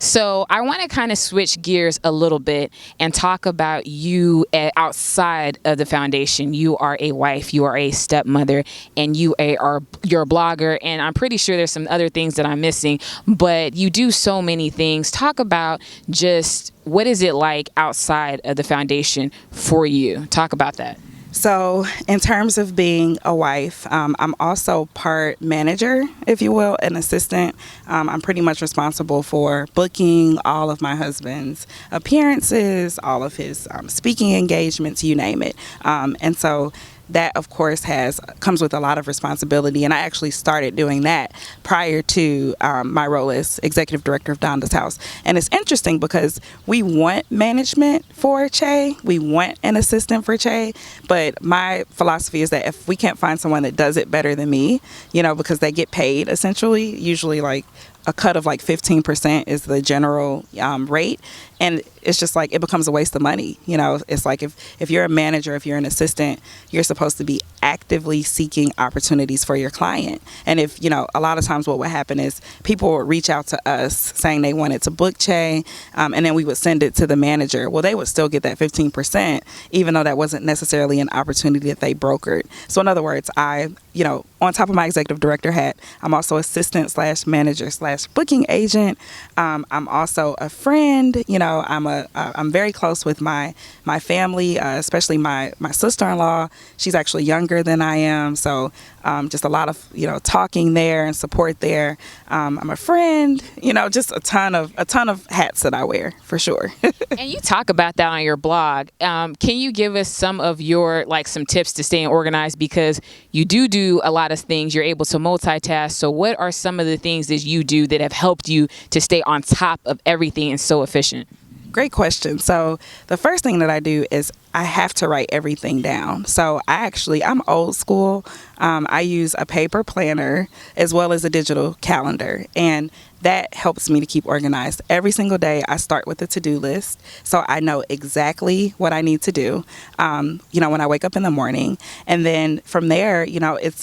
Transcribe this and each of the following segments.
So I want to kind of switch gears a little bit and talk about you outside of the foundation. You are a wife, you are a stepmother, and you're a blogger. And I'm pretty sure there's some other things that I'm missing, but you do so many things. Talk about just what is it like outside of the foundation for you? Talk about that. So in terms of being a wife, I'm also part manager, if you will, an assistant. I'm pretty much responsible for booking all of my husband's appearances, all of his speaking engagements, you name it. And so that, of course, comes with a lot of responsibility. And I actually started doing that prior to my role as executive director of Donda's House. And it's interesting because we want management for Che. We want an assistant for Che. But my philosophy is that if we can't find someone that does it better than me, because they get paid essentially, usually like a cut of like 15% is the general rate. And it's just like, it becomes a waste of money. It's like if you're a manager, if you're an assistant, you're supposed to be actively seeking opportunities for your client. And if, a lot of times what would happen is people would reach out to us saying they wanted to book Che, and then we would send it to the manager. Well, they would still get that 15%, even though that wasn't necessarily an opportunity that they brokered. So in other words, on top of my executive director hat, I'm also assistant / manager / booking agent. I'm also a friend. I'm very close with my family, especially my sister-in-law. She's actually younger than I am, so just a lot of talking there and support there. I'm a friend. Just a ton of hats that I wear for sure. And you talk about that on your blog. Can you give us some of your some tips to staying organized, because you do a lot of things. You're able to multitask. So what are some of the things that you do that have helped you to stay on top of everything and so efficient? Great question. So the first thing that I do is I have to write everything down. So I'm old school. I use a paper planner as well as a digital calendar, and that helps me to keep organized. Every single day I start with a to-do list, so I know exactly what I need to do, when I wake up in the morning. And then from there,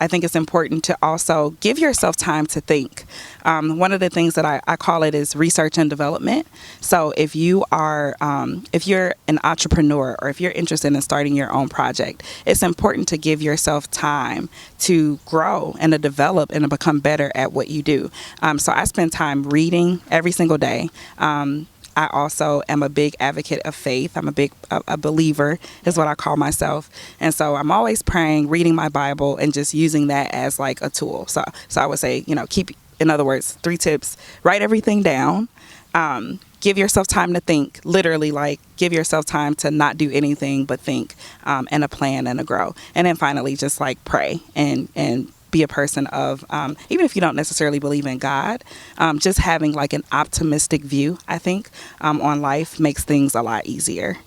I think it's important to also give yourself time to think. One of the things that I call it is research and development. So if you're an entrepreneur, or if you're interested in starting your own project, it's important to give yourself time to grow and to develop and to become better at what you do. So I spend time reading every single day. I also am a big advocate of faith. I'm a believer is what I call myself. And so I'm always praying, reading my Bible, and just using that as like a tool. So I would say, in other words, 3 tips: write everything down. Give yourself time to think, literally, give yourself time to not do anything but think, and a plan and a grow. And then finally, just pray and be a person of, even if you don't necessarily believe in God, just having an optimistic view, I think, on life makes things a lot easier.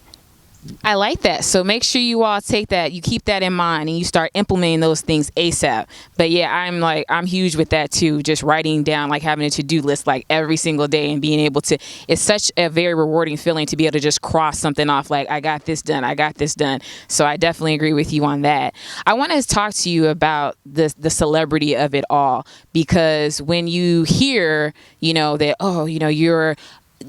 I like that. So make sure you all take that, you keep that in mind, and you start implementing those things ASAP. But yeah, I'm huge with that too. Just writing down, having a to-do list every single day, and being able to, it's such a very rewarding feeling to be able to just cross something off. I got this done. I got this done. So I definitely agree with you on that. I want to talk to you about the celebrity of it all, because when you hear, that,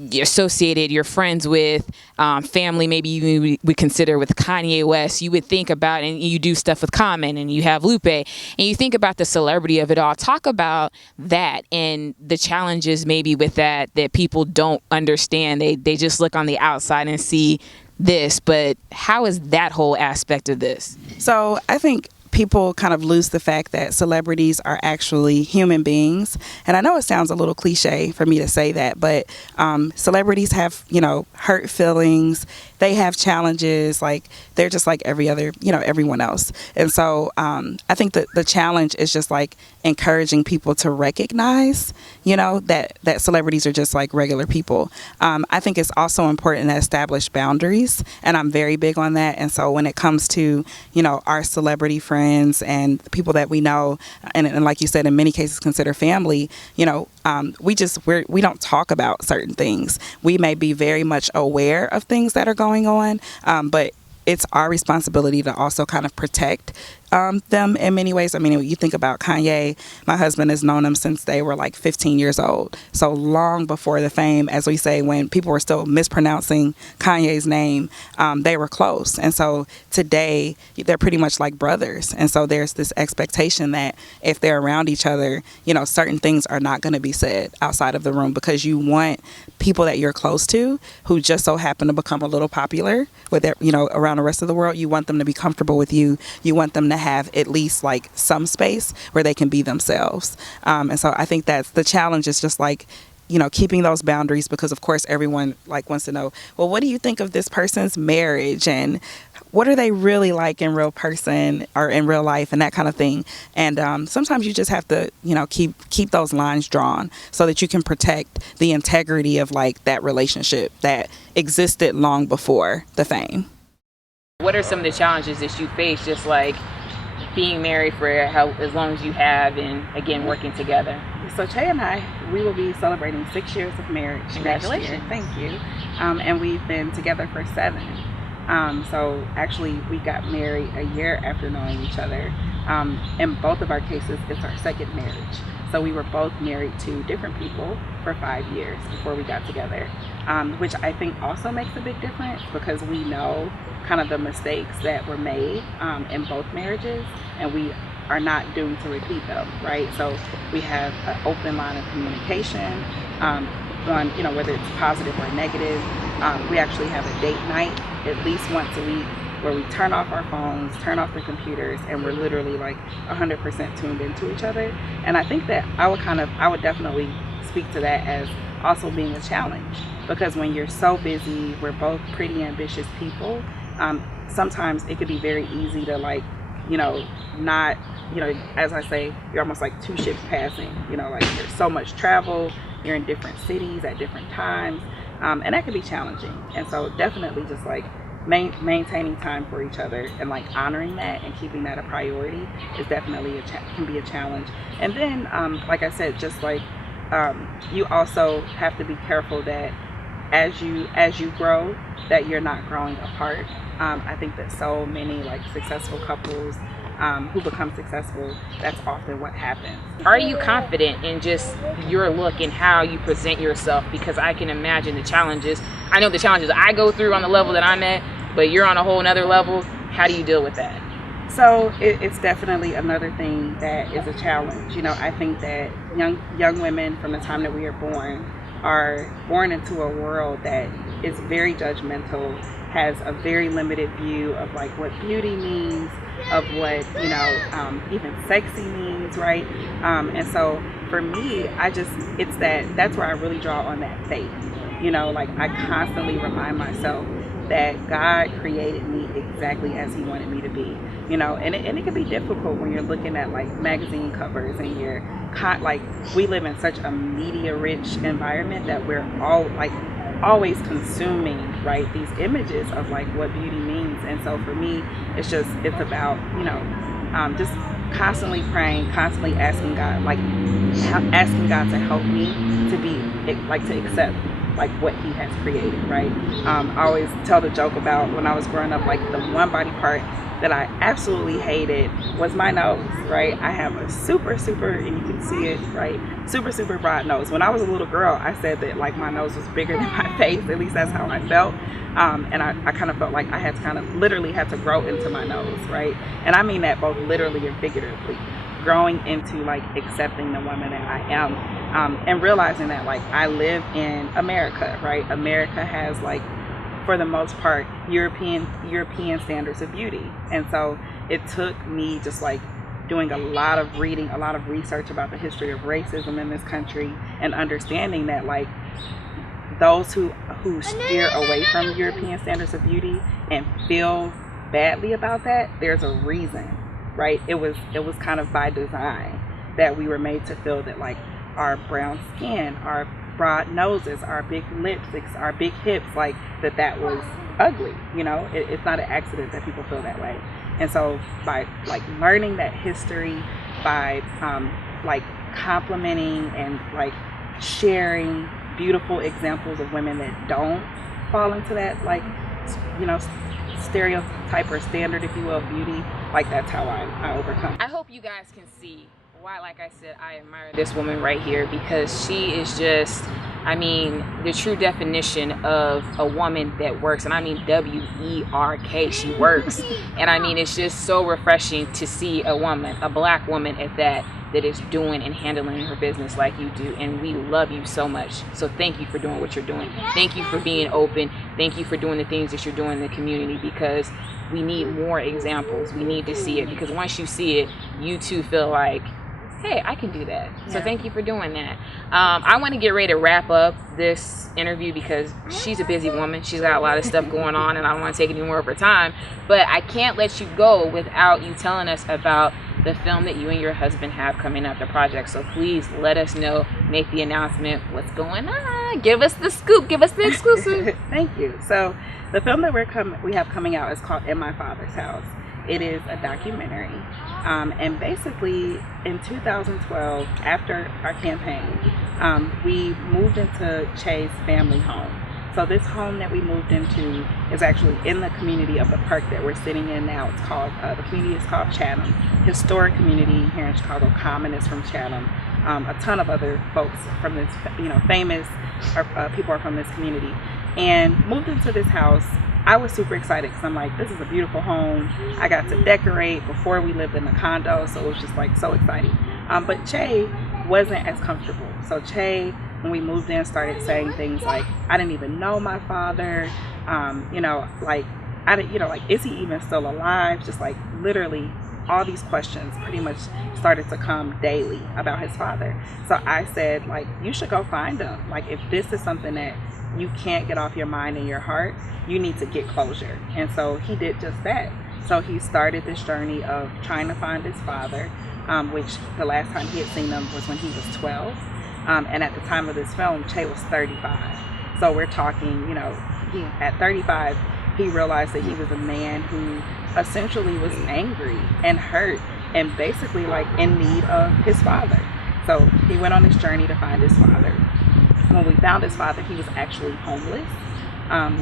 you're associated, you're friends with, family, maybe you would consider with Kanye West, you would think about, and you do stuff with Common, and you have Lupe, and you think about the celebrity of it all. Talk about that and the challenges maybe with that people don't understand. They just look on the outside and see this, but how is that whole aspect of this? So I think people kind of lose the fact that celebrities are actually human beings. And I know it sounds a little cliche for me to say that, but celebrities have, hurt feelings. They have challenges. They're just like every other, everyone else. And so I think that the challenge is just encouraging people to recognize, that celebrities are just like regular people. I think it's also important to establish boundaries, and I'm very big on that. And so when it comes to, our celebrity friends and the people that we know, and like you said, in many cases consider family, we don't talk about certain things. We may be very much aware of things that are going on, but it's our responsibility to also kind of protect them in many ways. I mean, you think about Kanye, my husband has known him since they were like 15 years old. So long before the fame, as we say, when people were still mispronouncing Kanye's name, they were close. And so today they're pretty much like brothers. And so there's this expectation that if they're around each other, you know, certain things are not going to be said outside of the room, because you want people that you're close to who just so happen to become a little popular with their, you know, around the rest of the world. You want them to be comfortable with you. You want them to have at least like some space where they can be themselves. And so I think that's the challenge, is just like, you know, keeping those boundaries, because of course everyone like wants to know, well, what do you think of this person's marriage, and what are they really like in real person or in real life, and that kind of thing. And sometimes you just have to, you know, keep those lines drawn so that you can protect the integrity of like that relationship that existed long before the fame. What are some of the challenges that you face, just like being married for as long as you have, and again working together? So Che and I, we will be celebrating 6 years of marriage. Congratulations. Thank you. And we've been together for 7. So actually we got married a year after knowing each other. In both of our cases, it's our second marriage. So we were both married to different people for 5 years before we got together, which I think also makes a big difference, because we know kind of the mistakes that were made in both marriages, and we are not doomed to repeat them, right? So we have an open line of communication on, you know, whether it's positive or negative. We actually have a date night at least once a week where we turn off our phones, turn off the computers, and we're literally like 100% tuned into each other. And I think that I would definitely speak to that as also being a challenge, because when you're so busy, we're both pretty ambitious people. Sometimes it could be very easy to like, you know, not, you know, as I say, you're almost like two ships passing, you know, like there's so much travel, you're in different cities at different times, and that can be challenging. And so definitely just like maintaining time for each other and like honoring that and keeping that a priority is definitely can be a challenge. And then like I said, just like you also have to be careful that as you grow, that you're not growing apart. I think that so many like successful couples who become successful, that's often what happens. Are you confident in just your look and how you present yourself? Because I can imagine the challenges. I know the challenges I go through on the level that I'm at, but you're on a whole nother level. How do you deal with that? So it's definitely another thing that is a challenge. You know, I think that young women from the time that we are born into a world that is very judgmental, has a very limited view of like what beauty means, of what, you know, even sexy means, right? And so for me, that's where I really draw on that faith. You know, like I constantly remind myself that God created me exactly as he wanted me to be, you know, and it can be difficult when you're looking at like magazine covers and you're like, we live in such a media rich environment that we're all like always consuming, right, these images of like what beauty means. And so for me, it's about, you know, just constantly praying, constantly asking God to help me to be like, to accept like what he has created, right? I always tell the joke about when I was growing up, like the one body part that I absolutely hated was my nose, right? I have a super, and you can see it, right? Super broad nose. When I was a little girl, I said that like my nose was bigger than my face, at least that's how I felt. And I kind of felt like I had to kind of literally had to grow into my nose, right? And I mean that both literally and figuratively. Growing into like accepting the woman that I am, and realizing that like I live in America, right? America has like, for the most part, European standards of beauty. And so it took me just like doing a lot of reading, a lot of research about the history of racism in this country, and understanding that like those who steer away from European standards of beauty and feel badly about that, there's a reason, right? It was kind of by design that we were made to feel that like our brown skin, our broad noses, our big lips, our big hips, like that was ugly. You know, it's not an accident that people feel that way. And so by like learning that history, by like complimenting and like sharing beautiful examples of women that don't fall into that, like, you know, stereotype or standard, if you will, of beauty, like that's how I overcome. I hope you guys can see why, like I said, I admire this woman right here, because she is just, I mean, the true definition of a woman that works. And I mean W-E-R-K, she works. And I mean, it's just so refreshing to see a woman, a black woman at that is doing and handling her business like you do. And we love you so much. So thank you for doing what you're doing. Thank you for being open. Thank you for doing the things that you're doing in the community, because we need more examples. We need to see it, because once you see it, you too feel like, hey, I can do that. So thank you for doing that. I want to get ready to wrap up this interview because she's a busy woman. She's got a lot of stuff going on, and I don't want to take any more of her time. But I can't let you go without you telling us about the film that you and your husband have coming up, the project. So please let us know, make the announcement, what's going on. Give us the scoop. Give us the exclusive. Thank you. So the film that we have coming out is called In My Father's House. It is a documentary. And basically in 2012, after our campaign, we moved into Che's family home. So this home that we moved into is actually in the community of the park that we're sitting in now. It's called, the community is called Chatham. Historic community here in Chicago. Common is from Chatham. A ton of other folks from this, famous people are from this community. And moved into this house. I was super excited because I'm like, this is a beautiful home. I got to decorate before we lived in a condo, so it was just like so exciting. But Che wasn't as comfortable. So Che, when we moved in, started saying things like, I didn't even know my father. Is he even still alive? Just like literally all these questions pretty much started to come daily about his father. So I said, like, you should go find him. Like, if this is something that you can't get off your mind and your heart, you need to get closure. And so he did just that. So he started this journey of trying to find his father, which the last time he had seen him was when he was 12. And at the time of this film, Che was 35. So we're talking, at 35, he realized that he was a man who essentially was angry and hurt and basically like in need of his father. So he went on this journey to find his father. When we found his father, he was actually homeless,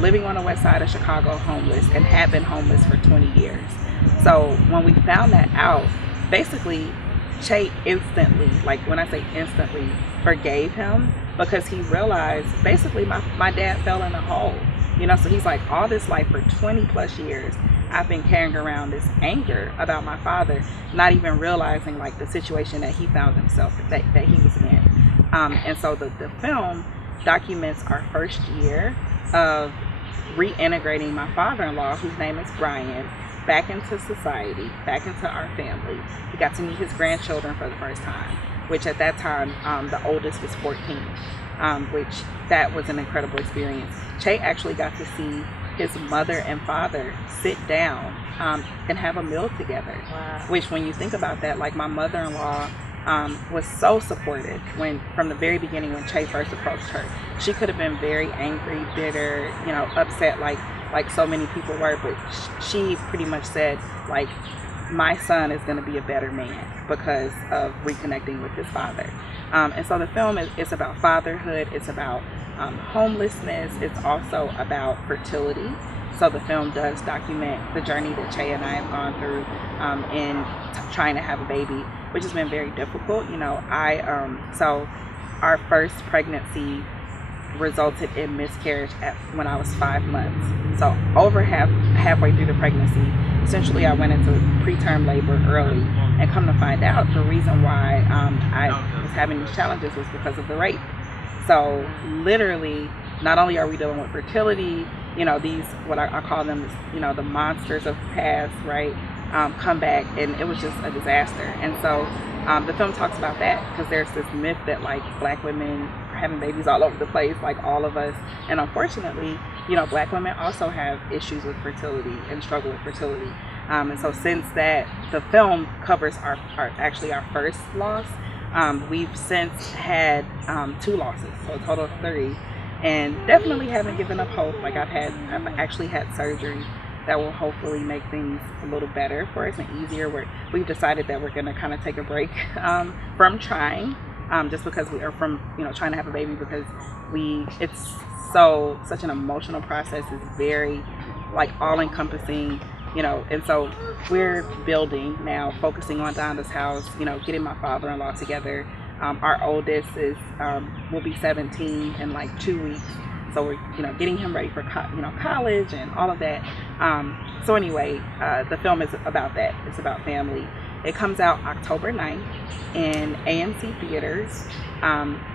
living on the west side of Chicago, homeless, and had been homeless for 20 years. So when we found that out, basically Che instantly, like when I say instantly, forgave him, because he realized basically my dad fell in a hole. So he's like, all this life for 20 plus years, I've been carrying around this anger about my father, not even realizing like the situation that he found himself, that he was in. And so the film documents our first year of reintegrating my father-in-law, whose name is Brian, back into society, back into our family. He got to meet his grandchildren for the first time, which at that time, the oldest was 14, which that was an incredible experience. Che actually got to see his mother and father sit down and have a meal together. Wow. Which when you think about that, like my mother-in-law was so supportive from the very beginning when Che first approached her. She could have been very angry, bitter, upset like so many people were, but she pretty much said, like, my son is going to be a better man because of reconnecting with his father. And so the film is about fatherhood. It's about homelessness. It's also about fertility. So the film does document the journey that Che and I have gone through in trying to have a baby, which has been very difficult. So our first pregnancy resulted in miscarriage when I was 5 months. So over halfway through the pregnancy, essentially I went into preterm labor early, and come to find out the reason why I was having these challenges was because of the rape. So literally, not only are we dealing with fertility, these, what I call them, the monsters of the past, right, come back, and it was just a disaster. And so the film talks about that, because there's this myth that like black women are having babies all over the place, like all of us. And unfortunately, black women also have issues with fertility and struggle with fertility. And so since that, the film covers our first loss. We've since had 2 losses, so a total of 3. And definitely haven't given up hope. Like I've actually had surgery that will hopefully make things a little better for us and easier. We've decided that we're going to kind of take a break from trying, just because we are from trying to have a baby, because it's such an emotional process. It's very like all encompassing. And so we're building now, focusing on Donda's house, getting my father-in-law together. Our oldest will be 17 in like 2 weeks. So we're, getting him ready for, college and all of that. So anyway, the film is about that. It's about family. It comes out October 9th in AMC theaters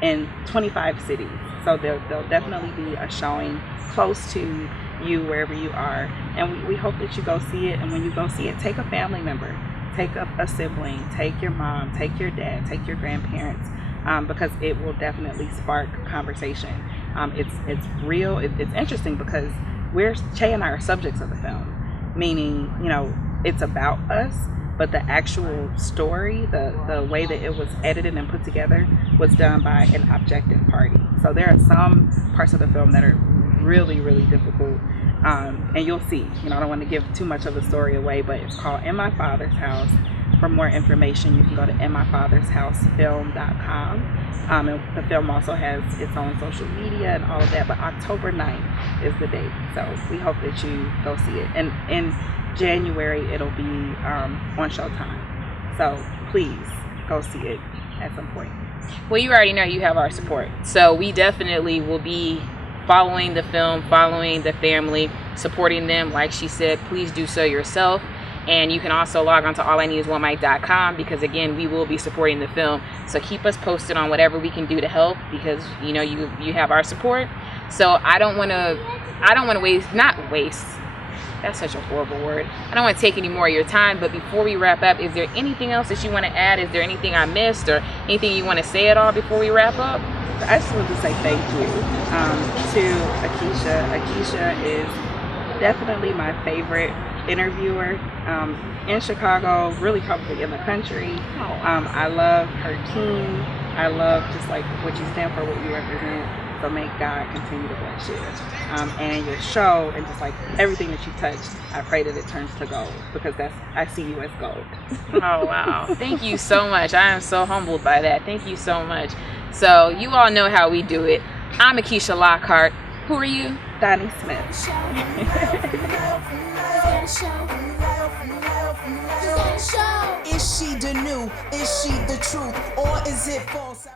in 25 cities. So there'll definitely be a showing close to you wherever you are. And we hope that you go see it. And when you go see it, take a family member, take a sibling, take your mom, take your dad, take your grandparents, because it will definitely spark conversation. It's real. It's interesting because Che and I are subjects of the film, meaning, it's about us, but the actual story, the way that it was edited and put together was done by an objective party. So there are some parts of the film that are really, really difficult. And you'll see, I don't want to give too much of the story away, but it's called In My Father's House. For more information, you can go to inmyfathershousefilm.com. And the film also has its own social media and all of that, but October 9th is the date. So we hope that you go see it. And in January, it'll be on Showtime. So please go see it at some point. Well, you already know you have our support. So we definitely will be following the film, following the family, supporting them. Like she said, please do so yourself. And you can also log on to allineedisonemic.com because, again, we will be supporting the film. So keep us posted on whatever we can do to help because, you have our support. So I don't want to waste. That's such a horrible word. I don't want to take any more of your time. But before we wrap up, is there anything else that you want to add? Is there anything I missed or anything you want to say at all before we wrap up? I just want to say thank you to Akisha. Akisha is definitely my favorite interviewer in Chicago, really probably in the country. I love her team. I love just like what you stand for, what you represent. So may God continue to bless you. And your show and just like everything that you touch, I pray that it turns to gold because I see you as gold. Oh, wow. Thank you so much. I am so humbled by that. Thank you so much. So you all know how we do it. I'm Akisha Lockhart. Who are you? Donnie Smith. Is she the new? Is she the truth? Or is it false?